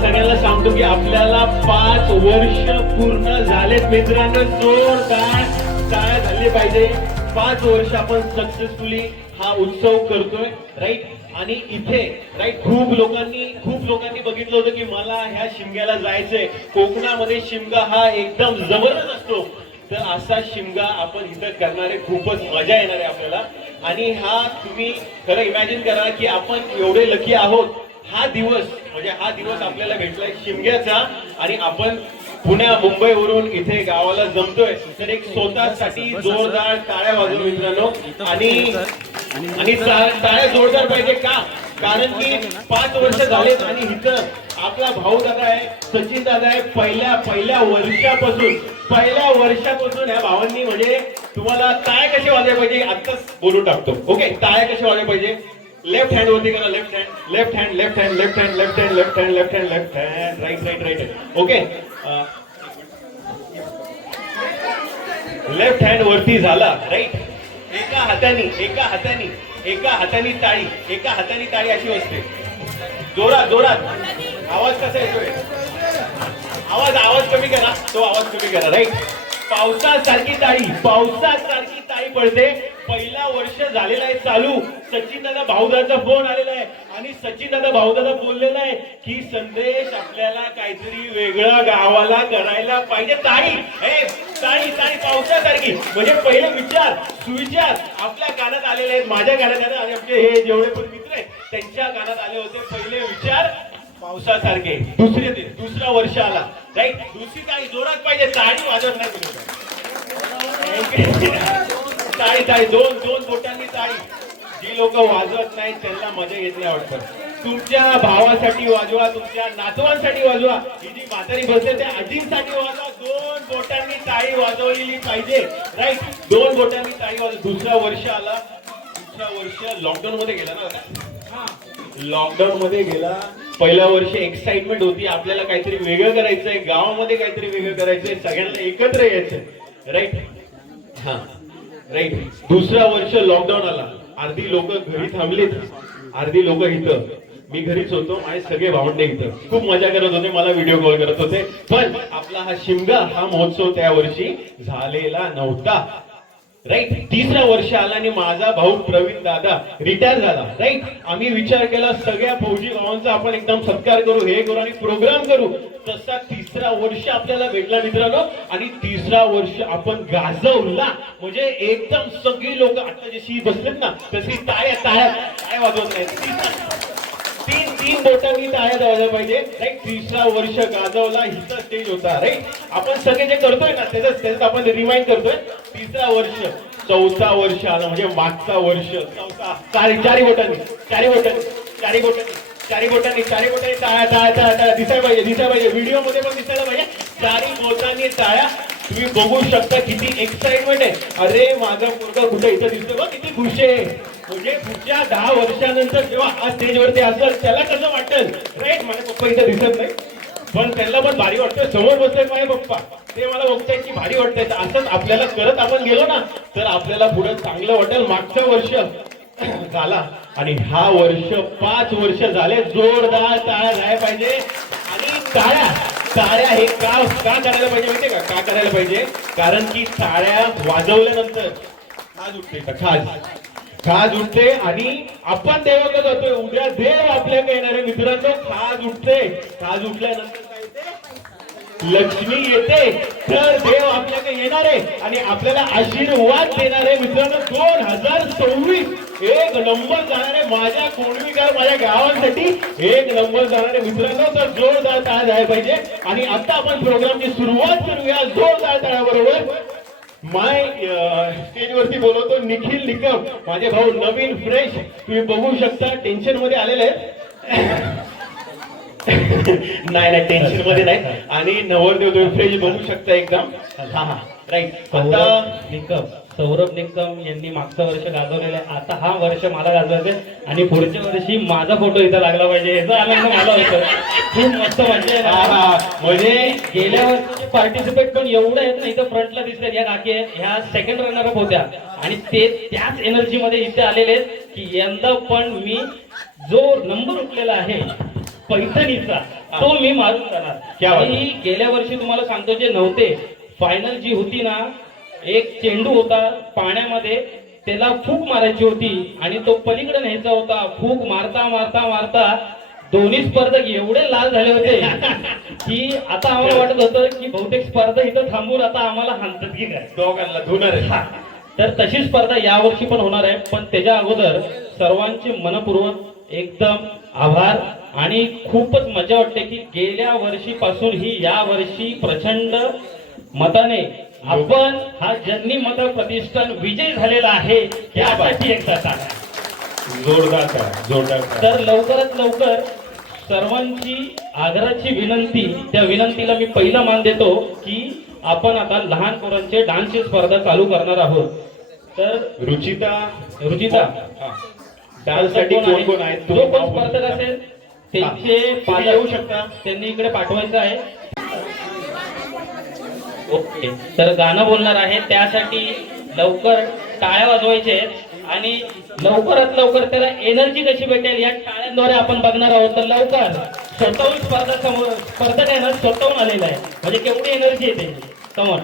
सगळ्यांना सांगतो की आपल्याला 5 वर्ष पूर्ण झालेत मित्रांनो. जोरदार टाळ्या झाली पाहिजे. 5 वर्ष आपण सक्सेसफुली हा उत्सव करतोय, राईट. आणि इथे राईट खूप लोकांनी बघितलं होतं की मला ह्या शिमग्याला जायचंय. कोकणामध्ये शिमगा हा एकदम जबरदस्त असतो. तर असा शिमगा आपण इथं करणारे खूपच मजा येणार आहे आपल्याला. आणि हा तुम्ही खरं इमॅजिन करा की आपण एवढे लकी आहोत. हा दिवस आपल्याला भेटलाय शिमग्याचा. आणि आपण पुण्या मुंबईवरून इथे गावाला जमतोय. तर एक स्वतःसाठी जोरदार टाळ्या वाजवा मित्रांनो. आणि टाळ्या जोरदार पाहिजे का? कारण की 5 वर्ष झालेत आणि इथं आपला भाऊ दादा आहे, सचिन दादा आहे. पहिल्या वर्षापासून या भावांनी म्हणजे तुम्हाला टाळ्या कशी वाजवायला पाहिजे आत्ताच बोलून टाकतो. ओके, टाळ्या कशी वाजवायला पाहिजे? लेफ्ट हँड वरती करा. Left hand right. Okay, left hand वरती झाला, राईट. एका हाताने टाळी अशी वाजते. जोरात आवाज कसा येतोय? आवाज कमी करा. तो आवाज कमी करा, राईट. पावसासारखी टाळी पडते. पहिला वर्ष झालेला आहे चालू. सचिन दादा भाऊदाचा फोन आलेला आहे आणि सचिन दादा भाऊदादा बोललेला आहे की संदेश आपल्याला काहीतरी वेगळं गावाला करायला पाहिजे. टाळी पावसासारखी. म्हणजे पहिले सुविचार आपल्या कानात आलेले आहेत, माझ्या कानात आले आणि आपले हे जेवढे पण मित्र आहेत त्यांच्या कानात आले होते. पहिले विचार पावसासारखे. दुसरा वर्ष आला, राईट. दुसरी टाळी जोरात पाहिजे. टाळी वाजत नाही टाळी दोन बोटांनी टाळी. जी लोक वाजवत नाही त्यांना मजा येत नाही वाटतं. तुमच्या भावासाठी वाजवा, तुमच्या नातवांसाठी वाजवा, ही जी म्हातारी बसते त्या आजींसाठी वाजवा. 2 बोटांनी टाळी वाजवलेली पाहिजे, राईट. 2 बोटांनी टाळी वाजवा. दुसरा वर्ष आला. दुसरा वर्ष लॉकडाऊन मध्ये गेला ना. लॉकडाऊन मध्ये गेला. पहिल्या वर्ष एक्साइटमेंट होती, आपल्याला काहीतरी वेगळं करायचंय, गावामध्ये काहीतरी वेगळं करायचंय, सगळ्यांना एकत्र यायचंय, राईट. हा, राईट. दुसरा वर्ष लॉकडाऊन आला. अर्धी लोक घरी थांबलीत, अर्धी लोक इथं. मी घरीच होतो, माझे सगळे भावंडे इथं खूप मजा करत होते, मला व्हिडिओ कॉल करत होते. पण आपला हा शिमगा हा महोत्सव त्या वर्षी झालेला नव्हता, राईट. तिसरा वर्ष आला आणि माझा भाऊ प्रवीण दादा रिटायर झाला, राईट. आम्ही विचार केला सगळ्या फौजी भावांचा आपण एकदम सत्कार करू, हे करू आणि प्रोग्राम करू. तसा तिसरा वर्ष आपल्याला भेटला मित्रांनो. आणि तिसरा वर्ष आपण गाजवला. म्हणजे एकदम सगळी लोक आता जशी बसलेत ना तशी टाळ्या वाजवत नाहीत. तीन बोटांनी टाळ्या द्यायला पाहिजे, राईट. तिसरा वर्ष गाजवला. हिचा स्टेज होता, राईट. आपण सगळे जे करतोय ना त्याच्यात आपण रिमाइंड करतोय. तिसरा वर्ष. चौथा वर्ष आला म्हणजे मागचा वर्ष. चारी बोटांनी टाळ्या दिसायला पाहिजे. व्हिडिओ मध्ये पण दिसायला पाहिजे. 4 बोटांनी टाळ्या. तुम्ही बघू शकता किती एक्साइटमेंट आहे. अरे माझा पोरगा कुठे इथं दिसतो बघ, किती खुश आहे. म्हणजे पुढच्या 10 वर्षानंतर जेव्हा हा स्टेजवरती असेल त्याला कसं वाटेल, राईट. माझे पप्पा इथं दिसत नाही पण त्यांना पण भारी वाटतंय. समोर बसले माझे पप्पा, ते मला बघतायत की भारी वाटतंय. असंच आपल्याला करत आपण गेलो ना तर आपल्याला पुढे चांगलं वाटेल. मागचं वर्ष झाला आणि हा वर्ष 5 वर्ष झाले. जोरदार टाळ्या झाल्या पाहिजे. आणि टाळ्या हे का करायला पाहिजे माहितीये का? का करायला पाहिजे? कारण की टाळ्या वाजवल्यानंतर खाज उठते. खाज उठते आणि आपण देवाकडे जातोय. उद्या देव आपल्याकडे येणार आहे मित्रांनो. खाज उठल्यानंतर काय येते? लक्ष्मी येते. तर देव आपल्याकडे येणार आहे आणि आपल्याला आशीर्वाद देणार आहे मित्रांनो. 2026 एक नंबर जाणार आहे. माझ्या कोणवीकर माझ्या गावांसाठी एक नंबर जाणार आहे मित्रांनो. तर जोरदार टाळ्या झाल्या पाहिजे. आणि आता आपण प्रोग्रामची सुरुवात करूया जोरदार टाळ्याबरोबर. स्टेजवरती बोलवतो निखिल निकम, माझे भाऊ नवीन फ्रेश. तुम्ही बघू शकता टेन्शन मध्ये आलेले आहेत. नाही टेन्शन मध्ये नाही. आणि नवरदेव तुम्ही फ्रेश बघू शकता एकदम. हा राईट. आता सौरभ निकम यांनी मागचं वर्ष गाजवलेलं आहे. आता हा वर्ष मला गाजवायचं आणि पुढच्या वर्षी माझा फोटो इथं लागला पाहिजे याचा आनंद मला होतं. खूप मस्त मजा आहे. म्हणजे गेल्या वर्षीचे पार्टिसिपेट पण एवढं आहेत ना, इथं फ्रंटला दिसतात या काकी ह्या सेकंड रनर अप होत्या आणि ते त्याच एनर्जी मध्ये इथे आलेले आहेत की यंदा पण मी जो नंबर उठलेला आहे पैठणीचा तो मी मारून जाणार. आणि गेल्या वर्षी तुम्हाला सांगतो जे नव्हते, फायनल जी होती ना, एक चेंडू होता पाण्यामध्ये, त्याला फूक मारायची होती आणि तो पलीकडे न्यायचा होता. फूक मारता मारता मारता दोन्ही स्पर्धक एवढे लाल झाले होते की आता आम्हाला वाटत होतं की बहुतेक स्पर्धा इथं थांबून आता आम्हाला हाणतात की काय, दोघांना धुणार आहे. तर तशी स्पर्धा यावर्षी पण होणार आहे. पण त्याच्या अगोदर सर्वांचे मनपूर्वक एकदम आभार आणि खूपच मजा वाटते की गेल्या वर्षीपासून ही या वर्षी प्रचंड मताने आपण हा जननी मत प्रतिष्ठान विजय झालेला आहे. यासाठी एक जोरदार. तर लवकरात लवकर सर्वांची आग्रहाची विनंती, त्या विनंतीला मी पहिला मान देतो की आपण आता लहान पोरांचे डान्सची स्पर्धा चालू करणार आहोत. तर रुचिता डान्ससाठी कोण कोण आहेत? जो कोण स्पर्धक असेल त्यांचे पालक येऊ शकता, त्यांनी इकडे पाठवायचं आहे. ओके, तर गाणं बोलणार आहे त्यासाठी लवकर टाळ्या वाजवायचे आहेत आणि लवकरात लवकर त्याला एनर्जी कशी भेटेल या टाळ्यांद्वारे आपण बघणार आहोत. तर लवकर स्वतःहून स्पर्धक आहे ना, स्वतःहून आलेला आहे म्हणजे केवढी एनर्जी येते समोर.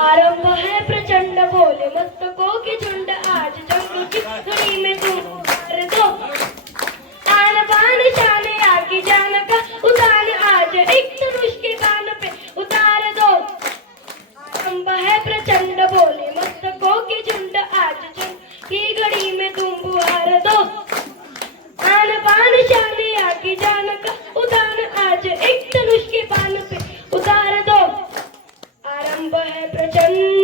आरंभ है प्रचंड बोले मस्तकों के झुंड आज जंग की घड़ी में तुम उतार दो आन बान शान आगे जान का उतान आज एक धनुष के बाण पे उतार दो. आरंभ है प्रचंड बोले मस्तकों के झुंड आज जंग की घड़ी में तुम उतार दो आन बान शान आगे जान का उतान आज एक धनुष के बाण पे उतार दो. आरंभ है प्रचंड.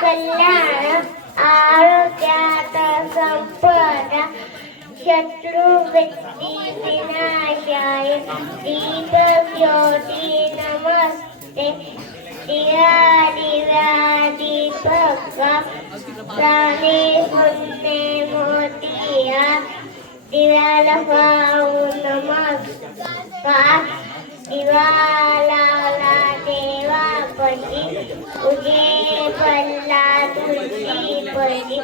कल्याण आरोग्यात संपदा शत्रु व्यक्ती विनाशाय दीप ज्योती नमस्ते दिया दिव्या दीपका प्राणे पुण्य मोतिया दिव्याला पाहून नमस्कार दिवा लावला देवापशी उजे पल्ला तुळशी पशी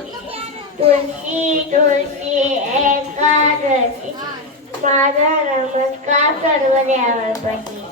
तुळशी तुळशी एकादशी माझा नमस्कार सर्व देवापशी.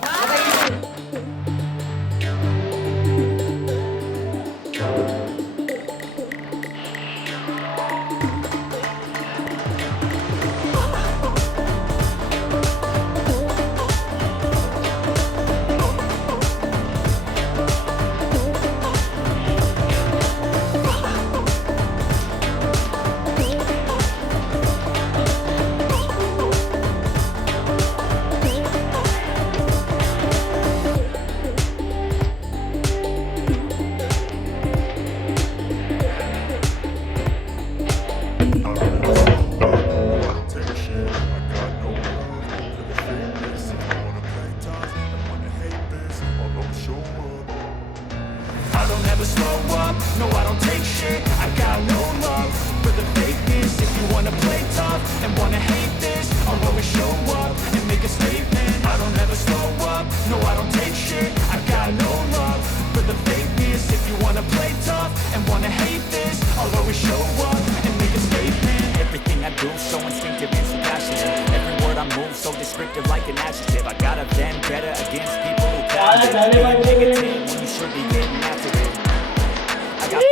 No, I don't take shit, I got no love for the fakeness. If you wanna play tough and wanna hate this, I'll always show up and make a statement. I don't ever slow up, no, I don't take shit, I got no love always show up and make a statement. Everything I do so instinctive and so passionate. Every word I move so descriptive like an adjective. I got a vendetta against people who doubt it. Being negative when you should be getting after it. I got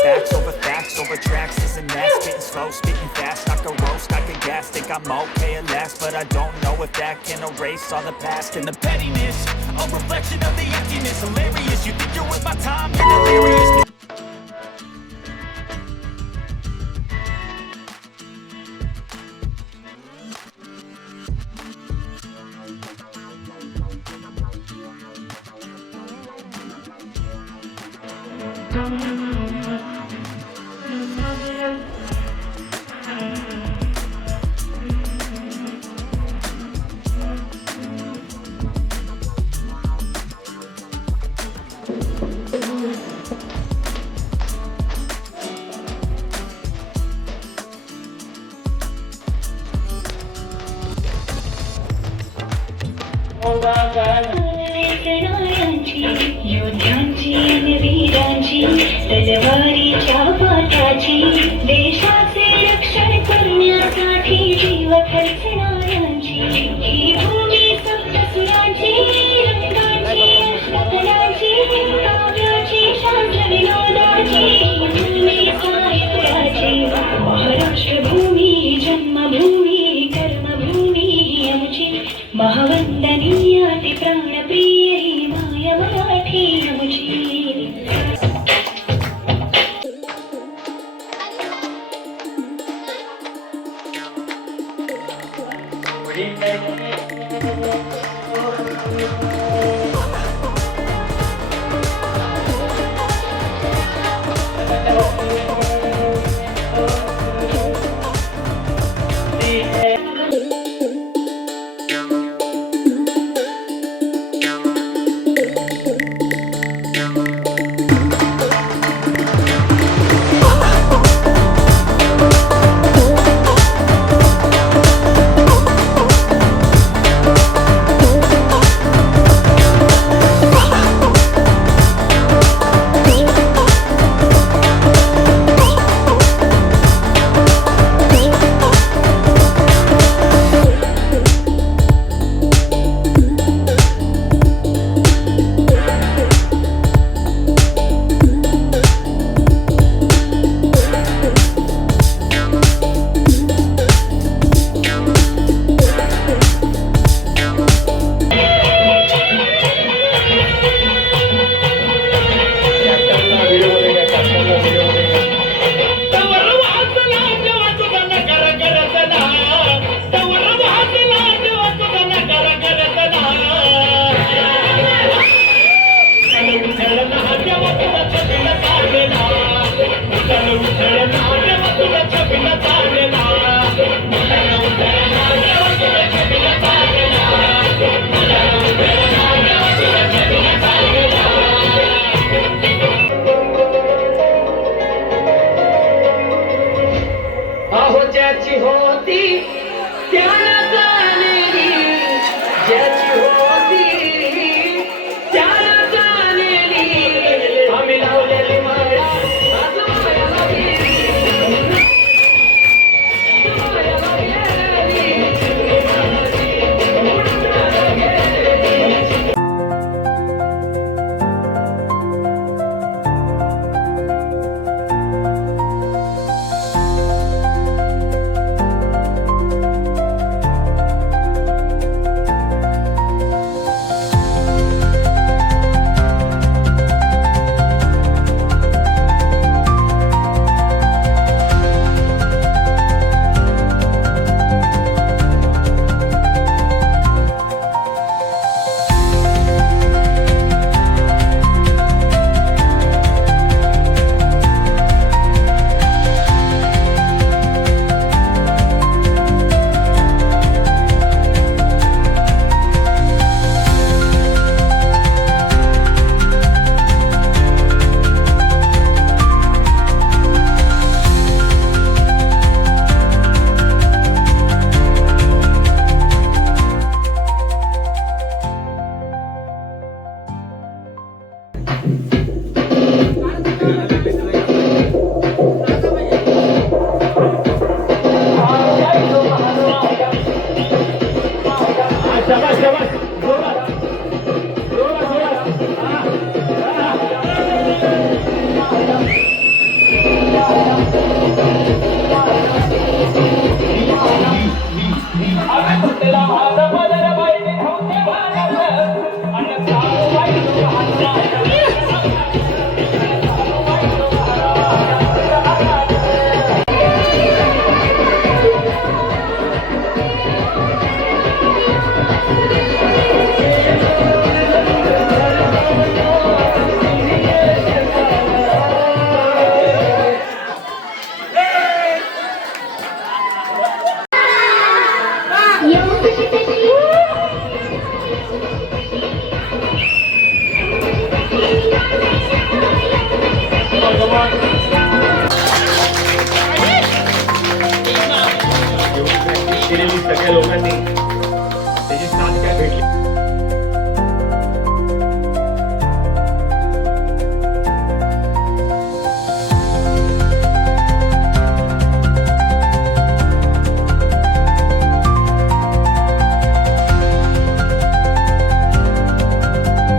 facts over tracks. Isn't that spitting slow, spitting fast? I could roast, I could gas. Think I'm okay at last, but I don't know if that can erase all the past and the pettiness. A reflection of the emptiness. Hilarious, you think you're worth my time? You're delirious. योद्ध्यांची आणि वीरांची